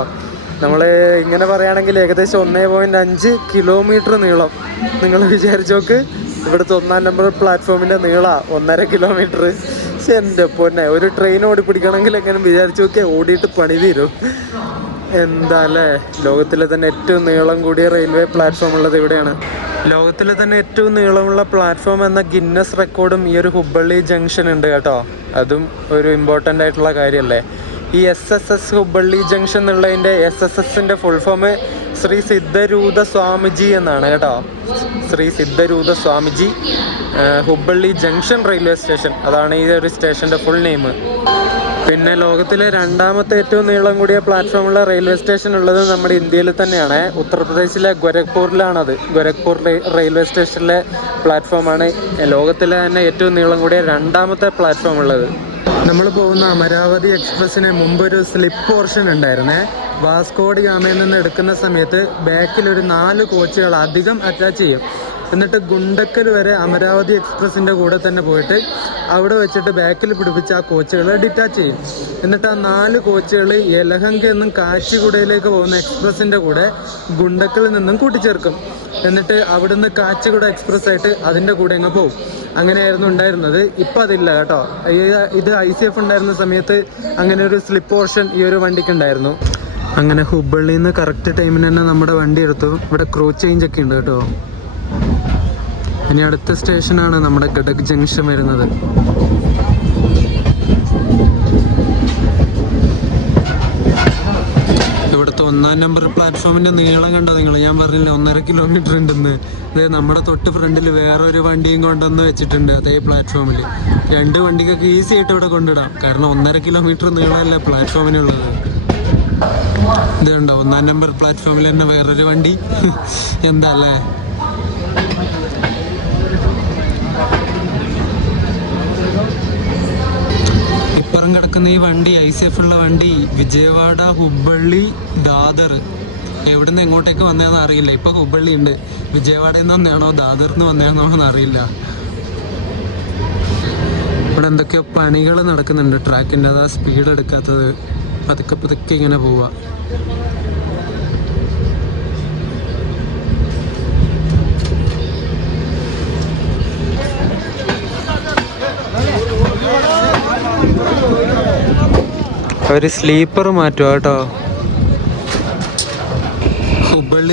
നമ്മൾ ഇങ്ങനെ പറയുകയാണെങ്കിൽ ഏകദേശം 1.5 കിലോമീറ്റർ നീളം. നിങ്ങൾ വിചാരിച്ച് നോക്ക്, ഇവിടുത്തെ 1-ാം നമ്പർ പ്ലാറ്റ്ഫോമിൻ്റെ നീളമാണ് 1.5 കിലോമീറ്റർ. പക്ഷെ എൻ്റെ പൊന്നെ, ഒരു ട്രെയിൻ ഓടിപ്പിടിക്കണമെങ്കിൽ എങ്ങനെ വിചാരിച്ച് നോക്കിയാൽ ഓടിയിട്ട് പണി തീരും. എന്താ അല്ലേ, ലോകത്തിലെ തന്നെ ഏറ്റവും നീളം കൂടിയ റെയിൽവേ പ്ലാറ്റ്ഫോം ഉള്ളത് ഇവിടെയാണ്. ലോകത്തിലെ തന്നെ ഏറ്റവും നീളമുള്ള പ്ലാറ്റ്ഫോം എന്ന ഗിന്നസ് റെക്കോർഡും ഈ ഒരു ഹുബ്ബള്ളി ജംഗ്ഷൻ ഉണ്ട് കേട്ടോ. അതും ഒരു ഇമ്പോർട്ടൻ്റ് ആയിട്ടുള്ള കാര്യമല്ലേ. ഈ SSS ഹുബ്ബള്ളി ജംഗ്ഷൻ എന്നുള്ളതിൻ്റെ SSSൻ്റെ ഫുൾ ഫോം ശ്രീ സിദ്ധരൂഢ സ്വാമിജി എന്നാണ് കേട്ടോ. Shri Siddharoodha Swamiji Hubballi junction railway station, അതാണ് ഈ ഒരു സ്റ്റേഷൻ്റെ ഫുൾ നെയിം. പിന്നെ ലോകത്തിലെ 2ാമത്തെ ഏറ്റവും നീളം കൂടിയ പ്ലാറ്റ്ഫോമുള്ള റെയിൽവേ സ്റ്റേഷൻ ഉള്ളത് നമ്മുടെ ഇന്ത്യയിൽ തന്നെയാണ്. ഉത്തർപ്രദേശിലെ ഗോരഖ്പൂരിലാണത്. ഗോരഖ്പൂർ റെയിൽവേ സ്റ്റേഷനിലെ പ്ലാറ്റ്ഫോമാണ് ലോകത്തിലെ തന്നെ ഏറ്റവും നീളം കൂടിയ 2ാമത്തെ പ്ലാറ്റ്ഫോം ഉള്ളത്. നമ്മൾ പോകുന്ന അമരാവതി എക്സ്പ്രസ്സിന് മുമ്പൊരു സ്ലിപ്പ് പോർഷൻ ഉണ്ടായിരുന്നേ. വാസ്കോഡി ഗാമയിൽ നിന്ന് എടുക്കുന്ന സമയത്ത് ബാക്കിലൊരു 4 കോച്ചുകൾ അധികം അറ്റാച്ച് ചെയ്യും. എന്നിട്ട് ഗുണ്ടക്കൽ വരെ അമരാവതി എക്സ്പ്രസിൻ്റെ കൂടെ തന്നെ പോയിട്ട് അവിടെ വെച്ചിട്ട് ബാക്കിൽ പിടിപ്പിച്ച ആ കോച്ചുകൾ ഡിറ്റാച്ച് ചെയ്യും. എന്നിട്ട് ആ 4 കോച്ചുകൾ യലഹങ്ക എന്നും കാച്ചിഗുഡയിലേക്ക് പോകുന്ന എക്സ്പ്രസിൻ്റെ കൂടെ ഗുണ്ടക്കലിൽ നിന്നും കൂട്ടിച്ചേർക്കും. എന്നിട്ട് അവിടുന്ന് കാച്ചിഗുഡ എക്സ്പ്രസ് ആയിട്ട് അതിൻ്റെ കൂടെ അങ്ങ് പോകും. അങ്ങനെയായിരുന്നു ഉണ്ടായിരുന്നത്. ഇപ്പം അതില്ല കേട്ടോ. ഇത് ICF ഉണ്ടായിരുന്ന സമയത്ത് അങ്ങനെ ഒരു സ്ലിപ്പ് പോർഷൻ ഈ ഒരു വണ്ടിക്ക് ഉണ്ടായിരുന്നു. അങ്ങനെ ഹുബ്ബള്ളിയിൽ നിന്ന് കറക്റ്റ് ടൈമിന് തന്നെ നമ്മുടെ വണ്ടി എടുത്തു. ഇവിടെ ക്രൂ ചേഞ്ച് ഒക്കെ ഉണ്ട് കേട്ടോ. ഇനി അടുത്ത സ്റ്റേഷനാണ് നമ്മുടെ ഗഡക് ജംഗ്ഷൻ വരുന്നത്. ഇവിടുത്തെ 1-ാം നമ്പർ പ്ലാറ്റ്ഫോമിൻ്റെ നീളം കണ്ടോ നിങ്ങൾ? ഞാൻ പറഞ്ഞില്ല 1.5 കിലോമീറ്റർ ഉണ്ടെന്ന്. അതായത് നമ്മുടെ തൊട്ട് ഫ്രണ്ടിൽ വേറൊരു വണ്ടിയും കൊണ്ടുവന്ന് വെച്ചിട്ടുണ്ട് അതേ പ്ലാറ്റ്ഫോമിൽ. 2 വണ്ടിക്കൊക്കെ ഈസി ആയിട്ട് ഇവിടെ കൊണ്ടിടാം, കാരണം 1.5 കിലോമീറ്റർ നീളമല്ലേ പ്ലാറ്റ്ഫോമിനുള്ളത്. ഇത് കണ്ടോ, 1-ാം നമ്പർ പ്ലാറ്റ്ഫോമിൽ തന്നെ വേറൊരു വണ്ടി. എന്താ അല്ലേ. ഇപ്പുറം കിടക്കുന്ന ഈ വണ്ടി ICF ഉള്ള വണ്ടി വിജയവാഡ ഹുബ്ബള്ളി ദാദർ. എവിടുന്ന് എങ്ങോട്ടേക്ക് വന്നതെന്ന് അറിയില്ല. ഇപ്പോൾ ഹുബ്ബള്ളി ഉണ്ട്, വിജയവാഡയിൽ നിന്ന് വന്നതാണോ ദാദറിന്ന് വന്നതാണോ എന്ന് അറിയില്ല. ഇവിടെ എന്തൊക്കെയോ പണികൾ നടക്കുന്നുണ്ട് ട്രാക്കിൻ്റെ, അതാ സ്പീഡ് എടുക്കാത്തത്. പതുക്കെ പതുക്കെ ഇങ്ങനെ പോവുക. അവർ സ്ലീപ്പർ മാറ്റുക കേട്ടോ.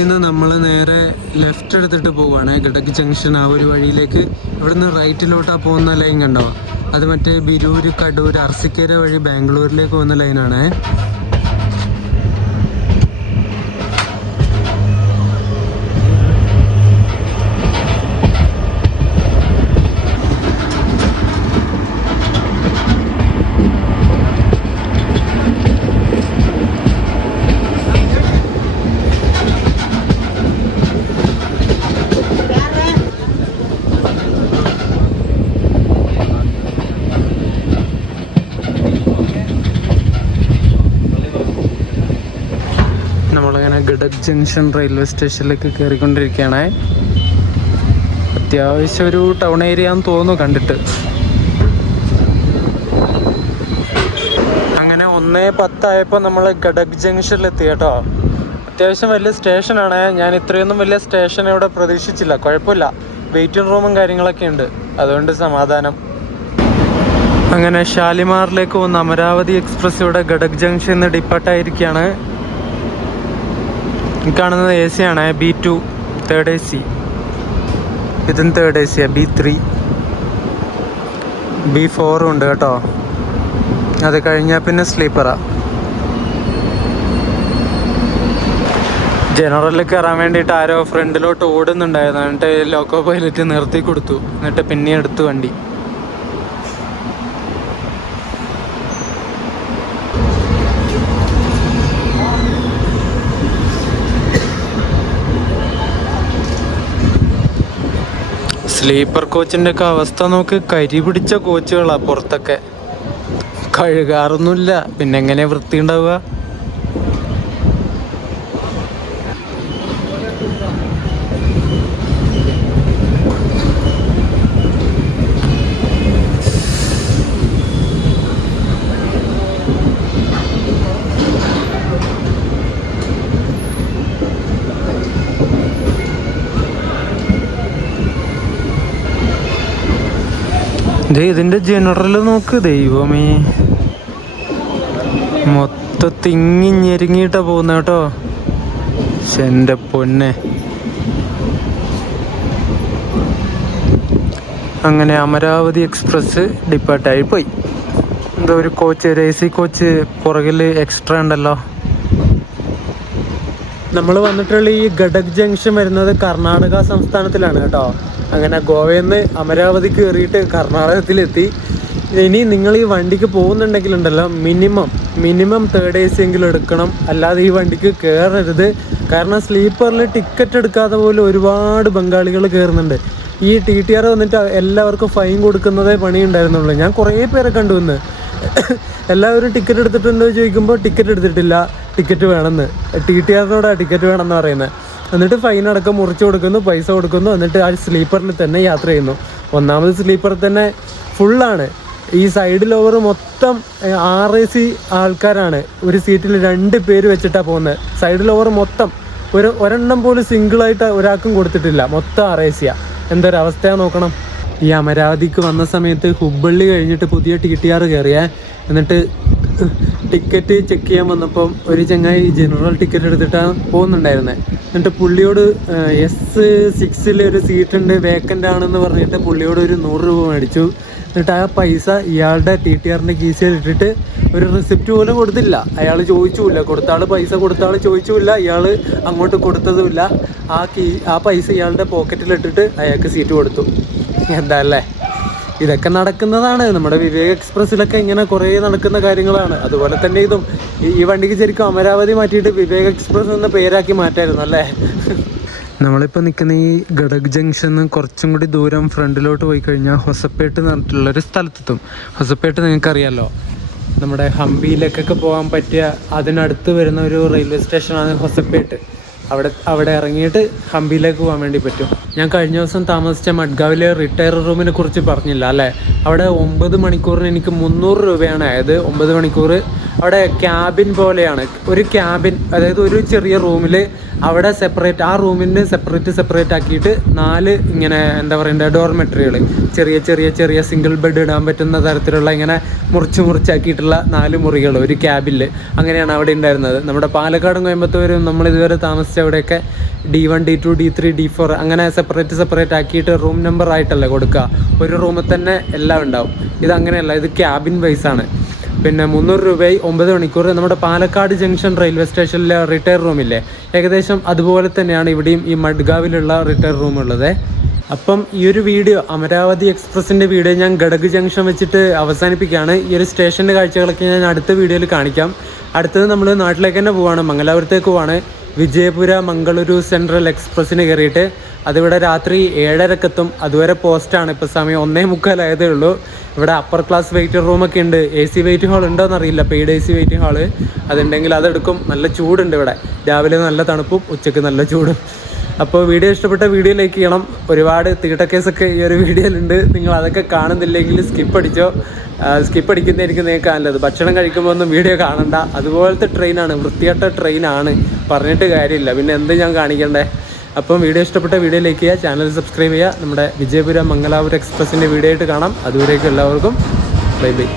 നിന്ന് നമ്മൾ നേരെ ലെഫ്റ്റ് എടുത്തിട്ട് പോവുകയാണ് ഗഡക് ജംഗ്ഷൻ ആ ഒരു വഴിയിലേക്ക്. ഇവിടെ നിന്ന് റൈറ്റിലോട്ടാണ് പോകുന്ന ലൈൻ കണ്ടോ, അത് മറ്റേ ബിരൂർ, കടൂർ, അർസിക്കേര വഴി ബാംഗ്ലൂരിലേക്ക് പോകുന്ന ലൈനാണ്. നമ്മളിങ്ങനെ ഗഡക് ജംഗ്ഷൻ റെയിൽവേ സ്റ്റേഷനിലേക്ക് കയറിക്കൊണ്ടിരിക്കുകയാണ്. അത്യാവശ്യം ഒരു ടൗൺ ഏരിയ ആണെന്ന് തോന്നുന്നു കണ്ടിട്ട്. അങ്ങനെ 1:10 നമ്മൾ ഗഡക് ജംഗ്ഷനിലെത്തി കേട്ടോ. അത്യാവശ്യം വലിയ സ്റ്റേഷനാണ്. ഞാൻ ഇത്രയൊന്നും വലിയ സ്റ്റേഷൻ ഇവിടെ പ്രതീക്ഷിച്ചില്ല. കുഴപ്പമില്ല, വെയിറ്റിംഗ് റൂമും കാര്യങ്ങളൊക്കെ ഉണ്ട്, അതുകൊണ്ട് സമാധാനം. അങ്ങനെ ഷാലിമാറിലേക്ക് പോകുന്ന അമരാവതി എക്സ്പ്രസ് ഇവിടെ ഗഡക് ജംഗ്ഷനിൽ നിന്ന് ഡിപ്പാർട്ടായിരിക്കുകയാണ്. കാണുന്നത് AC ആണ്, B2 3rd AC. ഇതും 3rd AC, B3, B4 ഉണ്ട് കേട്ടോ. അത് കഴിഞ്ഞാൽ പിന്നെ സ്ലീപ്പറാ. ജനറലിൽ കയറാൻ വേണ്ടിയിട്ട് ആരോ ഫ്രണ്ടിലോട്ട് ഓടുന്നുണ്ടായിരുന്നു. എന്നിട്ട് ലോക്കോ പൈലറ്റ് നിർത്തി കൊടുത്തു. എന്നിട്ട് പിന്നെ എടുത്തു വണ്ടി. സ്ലീപ്പർ കോച്ചിൻ്റെ ഒക്കെ അവസ്ഥ നോക്ക്. കരി പിടിച്ച കോച്ചുകളാണ് പുറത്തൊക്കെ. കഴുകാറൊന്നുമില്ല, പിന്നെ എങ്ങനെ വൃത്തി ഉണ്ടാവുക? ഇതിന്റെ ജനറൽ നോക്ക്, ദൈവമേ, മൊത്തം തിങ്ങിഞ്ഞെരുങ്ങിയിട്ടാ പോകുന്ന കേട്ടോ. എൻ്റെ പൊന്നെ. അങ്ങനെ അമരാവതി എക്സ്പ്രസ് ഡിപ്പാർട്ടായി പോയി. എന്തോ ഒരു കോച്ച്, ഒരു AC കോച്ച് പുറകിൽ എക്സ്ട്രാ ഉണ്ടല്ലോ. നമ്മൾ വന്നിട്ടുള്ള ഈ ഗഡക് ജംഗ്ഷൻ വരുന്നത് കർണാടക സംസ്ഥാനത്തിലാണ് കേട്ടോ. അങ്ങനെ ഗോവയിൽ നിന്ന് അമരാവതി കയറിയിട്ട് കർണാടകത്തിലെത്തി. ഇനി നിങ്ങൾ ഈ വണ്ടിക്ക് പോകുന്നുണ്ടെങ്കിലുണ്ടല്ലോ മിനിമം 3rd AC എങ്കിലും എടുക്കണം, അല്ലാതെ ഈ വണ്ടിക്ക് കയറരുത്. കാരണം സ്ലീപ്പറിൽ ടിക്കറ്റ് എടുക്കാതെ പോലും ഒരുപാട് ബംഗാളികൾ കയറുന്നുണ്ട്. ഈ TTR വന്നിട്ട് എല്ലാവർക്കും ഫൈൻ കൊടുക്കുന്നതേ പണിയുണ്ടായിരുന്നുള്ളൂ. ഞാൻ കുറേ പേരെ കണ്ടു ഇന്ന്. എല്ലാവരും ടിക്കറ്റ് എടുത്തിട്ടുണ്ടോ ചോദിക്കുമ്പോൾ ടിക്കറ്റ് എടുത്തിട്ടില്ല, ടിക്കറ്റ് വേണമെന്ന്. TTRനോടാണ് ടിക്കറ്റ് വേണമെന്ന് പറയുന്നത്. എന്നിട്ട് ഫൈൻ അടക്കം മുറിച്ച് കൊടുക്കുന്നു, പൈസ കൊടുക്കുന്നു, എന്നിട്ട് ആ സ്ലീപ്പറിൽ തന്നെ യാത്ര ചെയ്യുന്നു. ഒന്നാമത് സ്ലീപ്പറിൽ തന്നെ ഫുള്ളാണ്. ഈ സൈഡ് ലോവർ മൊത്തം 6 AC ആൾക്കാരാണ്. ഒരു സീറ്റിൽ 2 പേര് വെച്ചിട്ടാണ് പോകുന്നത്. സൈഡ് ലോവർ മൊത്തം ഒരെണ്ണം പോലും സിംഗിളായിട്ട് ഒരാൾക്കും കൊടുത്തിട്ടില്ല. മൊത്തം 6 AC. എന്തൊരവസ്ഥയാണ് നോക്കണം. ഈ അമരാവതിക്ക് വന്ന സമയത്ത് ഹുബ്ബള്ളി കഴിഞ്ഞിട്ട് പുതിയ TTR കയറിയേ. എന്നിട്ട് ടിക്കറ്റ് ചെക്ക് ചെയ്യാൻ വന്നപ്പം ഒരു ചങ്ങായി ജനറൽ ടിക്കറ്റ് എടുത്തിട്ടാണ് പോകുന്നുണ്ടായിരുന്നത്. എന്നിട്ട് പുള്ളിയോട് S6 ഒരു സീറ്റ് ഉണ്ട്, വേക്കൻ്റ് ആണെന്ന് പറഞ്ഞിട്ട് പുള്ളിയോട് ഒരു 100 രൂപ മേടിച്ചു. എന്നിട്ട് ആ പൈസ ഇയാളുടെ TTRൻ്റെ കീസിൽ ഇട്ടിട്ട് ഒരു റെസിപ്റ്റ് പോലും കൊടുത്തില്ല. അയാൾ ചോദിച്ചുമില്ല, പൈസ കൊടുത്ത ആൾ ചോദിച്ചുമില്ല, ഇയാൾ അങ്ങോട്ട് കൊടുത്തതുമില്ല. ആ പൈസ ഇയാളുടെ പോക്കറ്റിലിട്ടിട്ട് അയാൾക്ക് സീറ്റ് കൊടുത്തു. എന്താ അല്ലേ? ഇതൊക്കെ നടക്കുന്നതാണ് നമ്മുടെ വിവേക് എക്സ്പ്രസ്സിലൊക്കെ. ഇങ്ങനെ കുറേ നടക്കുന്ന കാര്യങ്ങളാണ്. അതുപോലെ തന്നെ ഇതും. ഈ വണ്ടിക്ക് ശരിക്കും അമരാവതി മാറ്റിയിട്ട് വിവേക് എക്സ്പ്രസ് എന്ന പേരാക്കി മാറ്റായിരുന്നു അല്ലേ? നമ്മളിപ്പോൾ നിൽക്കുന്ന ഈ ഗഡക് ജംഗ്ഷനിൽ കുറച്ചും കൂടി ദൂരം ഫ്രണ്ടിലോട്ട് പോയി കഴിഞ്ഞാൽ ഹൊസപ്പേട്ട് എന്ന് പറഞ്ഞിട്ടുള്ളൊരു സ്ഥലത്തെത്തും. ഹൊസപ്പേട്ട് നിങ്ങൾക്കറിയാമല്ലോ, നമ്മുടെ ഹംപിയിലേക്കൊക്കെ പോകാൻ പറ്റിയ അതിനടുത്ത് വരുന്ന ഒരു റെയിൽവേ സ്റ്റേഷനാണ് ഹൊസപ്പേട്ട്. അവിടെ ഇറങ്ങിയിട്ട് ഹംപിയിലേക്ക് പോകാൻ വേണ്ടി പറ്റും. ഞാൻ കഴിഞ്ഞ ദിവസം താമസിച്ച മഡ്ഗാവിലെ റിട്ടയർ റൂമിനെ കുറിച്ച് പറഞ്ഞില്ല അല്ലേ? അവിടെ 9 മണിക്കൂറിന് എനിക്ക് 300 രൂപയാണ് ആയത്. 9 മണിക്കൂർ അവിടെ ക്യാബിൻ പോലെയാണ്. ഒരു ക്യാബിൻ, അതായത് ഒരു ചെറിയ റൂമിൽ അവിടെ സെപ്പറേറ്റ്, ആ റൂമിന് സെപ്പറേറ്റ് ആക്കിയിട്ട് 4 ഇങ്ങനെ എന്താ പറയണ്ടേ ഡോർമെട്രികൾ, ചെറിയ സിംഗിൾ ബെഡ് ഇടാൻ പറ്റുന്ന തരത്തിലുള്ള ഇങ്ങനെ മുറിച്ചാക്കിയിട്ടുള്ള 4 മുറികൾ ഒരു ക്യാബിൽ. അങ്ങനെയാണ് അവിടെ ഉണ്ടായിരുന്നത്. നമ്മുടെ പാലക്കാടും കോയമ്പത്തൂരും നമ്മളിതുവരെ താമസിച്ച അവിടെയൊക്കെ D1 D2 D3 D4 അങ്ങനെ സെപ്പറേറ്റ് ആക്കിയിട്ട് റൂം നമ്പർ ആയിട്ടല്ലേ കൊടുക്കുക. ഒരു റൂമിൽ തന്നെ എല്ലാം ഉണ്ടാവും. ഇതങ്ങനെയല്ല, ഇത് ക്യാബിൻ വൈസ് ആണ്. പിന്നെ 300 രൂപയായി 9 മണിക്കൂർ. നമ്മുടെ പാലക്കാട് ജംഗ്ഷൻ റെയിൽവേ സ്റ്റേഷനിലെ റിട്ടയർ റൂമില്ലേ, ഏകദേശം അതുപോലെ തന്നെയാണ് ഇവിടെയും ഈ മഡ്ഗാവിലുള്ള റിട്ടയർ റൂം ഉള്ളത്. അപ്പം ഈ ഒരു വീഡിയോ, അമരാവതി എക്സ്പ്രസിൻ്റെ വീഡിയോ ഞാൻ ഗഡക് ജംഗ്ഷൻ വെച്ചിട്ട് അവസാനിപ്പിക്കുകയാണ്. ഈ ഒരു സ്റ്റേഷൻ്റെ കാഴ്ചകളൊക്കെ ഞാൻ അടുത്ത വീഡിയോയിൽ കാണിക്കാം. അടുത്തത് നമ്മൾ നാട്ടിലേക്ക് തന്നെ പോവാണ്, മംഗലാപുരത്തേക്ക് പോവാണ്. വിജയപുര മംഗളൂരു സെൻട്രൽ എക്സ്പ്രസ്സിന് കയറിയിട്ട് അതിവിടെ രാത്രി 7:30 അതുവരെ പോസ്റ്റാണ്. ഇപ്പോൾ സമയം 1:45 ഉള്ളൂ. ഇവിടെ അപ്പർ ക്ലാസ് വെയിറ്റിംഗ് റൂമൊക്കെ ഉണ്ട്. AC വെയിറ്റിംഗ് ഹാൾ ഉണ്ടോയെന്ന് അറിയില്ല, പെയ്ഡ് AC വെയിറ്റിംഗ് ഹാള് അതുണ്ടെങ്കിൽ അതെടുക്കും. നല്ല ചൂടുണ്ട് ഇവിടെ, രാവിലെ നല്ല തണുപ്പും ഉച്ചയ്ക്ക് നല്ല ചൂടും. അപ്പോൾ വീഡിയോ ഇഷ്ടപ്പെട്ട വീഡിയോ ലൈക്ക് ചെയ്യണം. ഒരുപാട് തീട്ടക്കേസൊക്കെ ഈ ഒരു വീഡിയോയിലുണ്ട്. നിങ്ങൾ അതൊക്കെ കാണുന്നില്ലെങ്കിൽ സ്കിപ്പ് അടിക്കുന്നതായിരിക്കും നിങ്ങൾക്ക് നല്ലത്. ഭക്ഷണം കഴിക്കുമ്പോൾ ഒന്നും വീഡിയോ കാണണ്ട. അതുപോലത്തെ ട്രെയിനാണ്, വൃത്തികെട്ട ട്രെയിനാണ്, പറഞ്ഞിട്ട് കാര്യമില്ല. പിന്നെ എന്ത് ഞാൻ കാണിക്കണ്ടേ? അപ്പം വീഡിയോ ഇഷ്ടപ്പെട്ട വീഡിയോ ലൈക്ക് ചെയ്യുക, ചാനൽ സബ്സ്ക്രൈബ് ചെയ്യുക. നമ്മുടെ വിജയപുര മംഗലാപുരം എക്സ്പ്രസിൻ്റെ വീഡിയോ ആയിട്ട് കാണാം. അതുവരേക്കും എല്ലാവർക്കും ബൈ ബൈ.